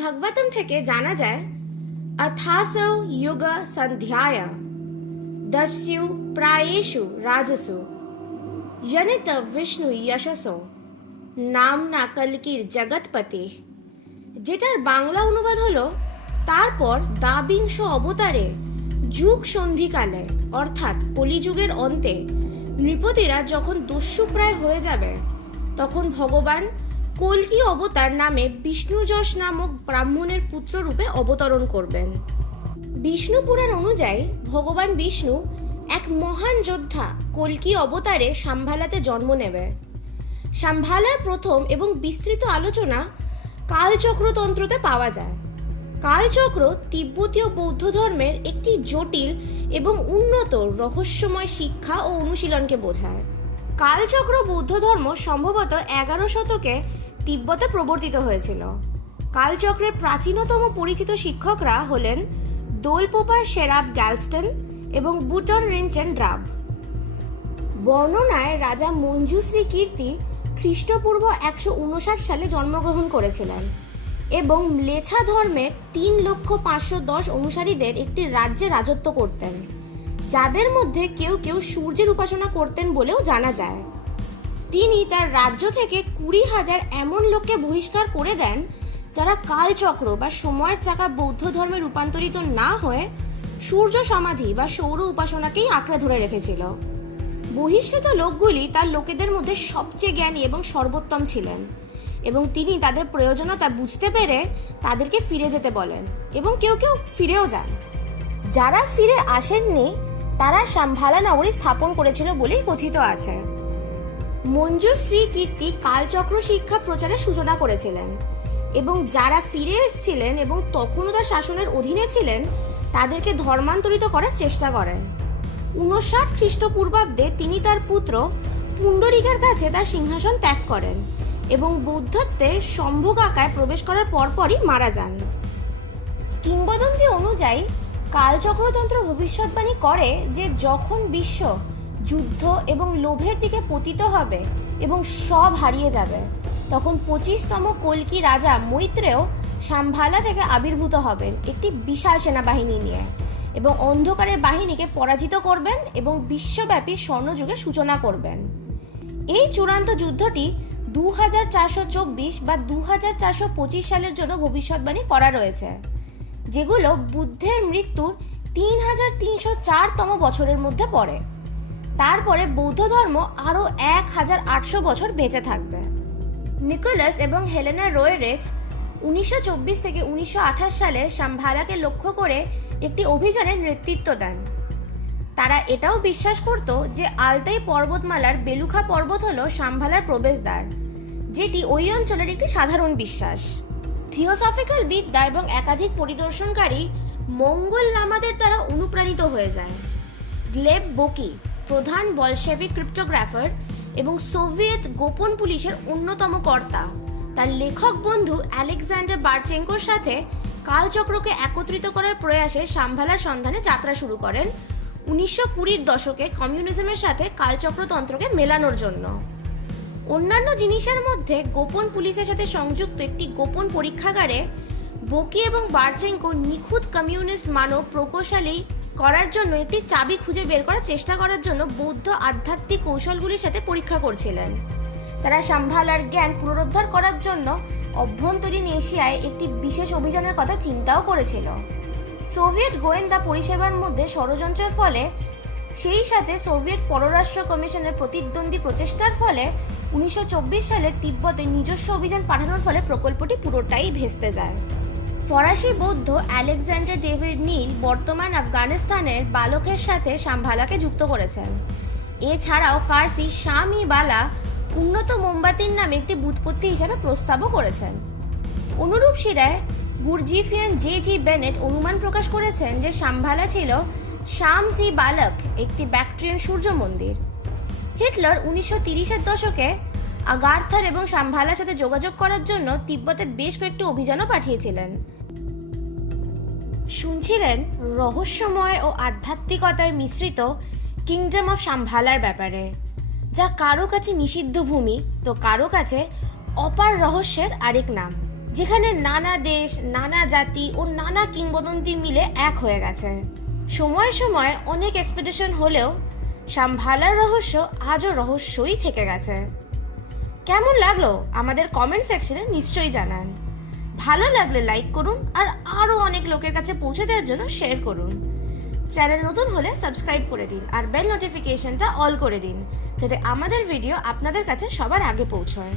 ভাগবতম থেকে জানা যায়, अथासौ युग संध्याय दस्यु प्रायेषु राजसु जनित विष्णु यशसो নামনা কলকির জগৎপতি, যেটার বাংলা অনুবাদ হলো তারপর দ্বাবিংশ অবতারে যুগ সন্ধিকালে অর্থাৎ কলিযুগের অন্তে নৃপতিরা যখন দস্যুপ্রায় হয়ে যাবে তখন ভগবান কল্কি অবতার নামে বিষ্ণুযশ নামক ব্রাহ্মণের পুত্র রূপে অবতরণ করবেন। বিষ্ণু পুরাণ অনুযায়ী ভগবান বিষ্ণু এক মহান যোদ্ধা কল্কি অবতারে শাম্ভালাতে জন্ম নেবে। শাম্ভালার প্রথম এবং বিস্তৃত আলোচনা কালচক্রতন্ত্রতে পাওয়া যায়। কালচক্র তিব্বতীয় বৌদ্ধ ধর্মের একটি জটিল এবং উন্নত রহস্যময় শিক্ষা ও অনুশীলনকে বোঝায়। কালচক্র বৌদ্ধ ধর্ম সম্ভবত 11 শতকে তিব্বতে প্রবর্তিত হয়েছিল। কালচক্রের প্রাচীনতম পরিচিত শিক্ষকরা হলেন দোলপোপা শেরাব গ্যালস্টন এবং বুটন রিনচেন ড্রাব। বর্ণনায় রাজা মঞ্জুশ্রী কীর্তি খ্রিস্টপূর্ব 159 সালে জন্মগ্রহণ করেছিলেন এবং ম্লেচ্ছা ধর্মের 3,510,000 অনুসারীদের একটি রাজ্যে রাজত্ব করতেন, যাদের মধ্যে কেউ কেউ সূর্যের উপাসনা করতেন বলেও জানা যায়। তিনি তার রাজ্য থেকে 20,000 এমন লোককে বহিষ্কার করে দেন যারা কালচক্র বা সময়ের চাকা বৌদ্ধ ধর্মে রূপান্তরিত না হয়ে সূর্য সমাধি বা সৌর উপাসনাকেই আঁকড়ে ধরে রেখেছিল। বহিষ্কৃত লোকগুলি তার লোকেদের মধ্যে সবচেয়ে জ্ঞানী এবং সর্বোত্তম ছিলেন এবং তিনি তাদের প্রয়োজনীয়তা বুঝতে পেরে তাদেরকে ফিরে যেতে বলেন এবং কেউ কেউ ফিরেও যান। যারা ফিরে আসেননি তারা শাম্ভালা নগরী স্থাপন করেছিল বলেই কথিত আছে। মঞ্জুশ্রী কীর্তি কালচক্র শিক্ষা প্রচারের সূচনা করেছিলেন এবং যারা ফিরে এসেছিলেন এবং তখনও তার শাসনের অধীনে ছিলেন তাদেরকে ধর্মান্তরিত করার চেষ্টা করেন। 59 খ্রিস্টপূর্বাব্দে তিনি তার পুত্র পুণ্ডরিকের কাছে তার সিংহাসন ত্যাগ করেন এবং বৌদ্ধত্বের সম্ভোগাকায় প্রবেশ করার পরপরই মারা যান। কিংবদন্তি অনুযায়ী কালচক্রতন্ত্র ভবিষ্যৎবাণী করে যে যখন বিশ্ব যুদ্ধ এবং লোভের দিকে পতিত হবে এবং সব হারিয়ে যাবে তখন 25তম কল্কি রাজা মৈত্রেয় শাম্ভালা থেকে আবির্ভূত হবেন একটি বিশাল সেনাবাহিনী নিয়ে এবং অন্ধকারের বাহিনীকে পরাজিত করবেন এবং বিশ্বব্যাপী স্বর্ণযুগের সূচনা করবেন। এই চূড়ান্ত যুদ্ধটি 2424 বা 2425 সালের জন্য ভবিষ্যৎবাণী করা রয়েছে, যেগুলো বুদ্ধের মৃত্যুর 3304তম বছরের মধ্যে পড়ে। তারপরে বৌদ্ধ ধর্ম আরও 1800 বছর বেঁচে থাকবে। নিকোলাস এবং হেলেনা রোয়েরেচ 1924 থেকে 1928 সালে শাম্ভালাকে লক্ষ্য করে একটি অভিযানের নেতৃত্ব দেন। তারা এটাও বিশ্বাস করত যে আলতাই পর্বতমালার বেলুখা পর্বত হলো শাম্ভালার প্রবেশদ্বার, যেটি ওই অঞ্চলের একটি সাধারণ বিশ্বাস। থিওসফিক্যাল বিদ্যা এবং একাধিক পরিদর্শনকারী মঙ্গল লামাদের দ্বারা অনুপ্রাণিত হয়ে যায়। গ্লেব বোকি প্রধান বলশেভিক ক্রিপ্টোগ্রাফার এবং সোভিয়েত গোপন পুলিশের অন্যতম কর্তা তার লেখক বন্ধু আলেকজান্ডার বারচেঙ্কোর সাথে কালচক্রকে একত্রিত করার প্রয়াসে শাম্ভালার সন্ধানে যাত্রা শুরু করেন 1920 দশকে কমিউনিজমের সাথে কালচক্রতন্ত্রকে মেলানোর জন্য। অন্যান্য জিনিসের মধ্যে গোপন পুলিশের সাথে সংযুক্ত একটি গোপন পরীক্ষাগারে বোকি এবং বারচেঙ্কো নিখুঁত কমিউনিস্ট মানব প্রকৌশলী করার জন্য একটি চাবি খুঁজে বের করার চেষ্টা করার জন্য বৌদ্ধ আধ্যাত্মিক কৌশলগুলির সাথে পরীক্ষা করছিলেন। তারা শাম্ভালার জ্ঞান পুনরুদ্ধার করার জন্য অভ্যন্তরীণ এশিয়ায় একটি বিশেষ অভিযানের কথা চিন্তাও করেছিল। সোভিয়েত গোয়েন্দা পরিষেবার মধ্যে ষড়যন্ত্রের ফলে, সেই সাথে সোভিয়েত পররাষ্ট্র কমিশনের প্রতিদ্বন্দ্বী প্রচেষ্টার ফলে 1924 সালে তিব্বতে নিজস্ব অভিযান পাঠানোর ফলে প্রকল্পটি পুরোটাই ভেস্তে যায়। ফরাসি বৌদ্ধ আলেকজান্ডার ডেভিড নীল বর্তমান আফগানিস্তানের বালখের সাথে শাম্ভালাকে যুক্ত করেছেন। এছাড়াও ফার্সি শাম-ই বালা উন্নত মোমবাতির নামে একটি ব্যুৎপত্তি হিসাবে প্রস্তাবও করেছেন। অনুরূপ শিরায় গুরজিফিয়ান জে.জি. বেনেট অনুমান প্রকাশ করেছেন যে শাম্ভালা ছিল শাম-ই বালক, একটি ব্যাকট্রিয়ান সূর্য মন্দির। হিটলার 1930-এর দশকে আগারথার এবং শাম্ভালার সাথে যোগাযোগ করার জন্য তিব্বতে বেশ কয়েকটি অভিযানও পাঠিয়েছিলেন। শুনছিলেন রহস্যময় ও আধ্যাত্মিকতায় মিশ্রিত কিংডম অফ শাম্ভালার ব্যাপারে, যা কারো কাছে নিষিদ্ধ ভূমি তো কারো কাছে অপার রহস্যের আরেক নাম। যেখানে নানা দেশ, নানা জাতি ও নানা কিংবদন্তি মিলে এক হয়ে গেছে। সময়ে সময়ে অনেক এক্সপেডিশন হলেও শাম্ভালার রহস্য আজও রহস্যই থেকে গেছে। কেমন লাগলো আমাদের কমেন্ট সেকশনে নিশ্চয়ই জানান। ভালো লাগলে লাইক করুন আর আরও অনেক লোকের কাছে পৌঁছে দেওয়ার জন্য শেয়ার করুন। চ্যানেল নতুন হলে সাবস্ক্রাইব করে দিন আর বেল নোটিফিকেশনটা অল করে দিন, যাতে আমাদের ভিডিও আপনাদের কাছে সবার আগে পৌঁছয়।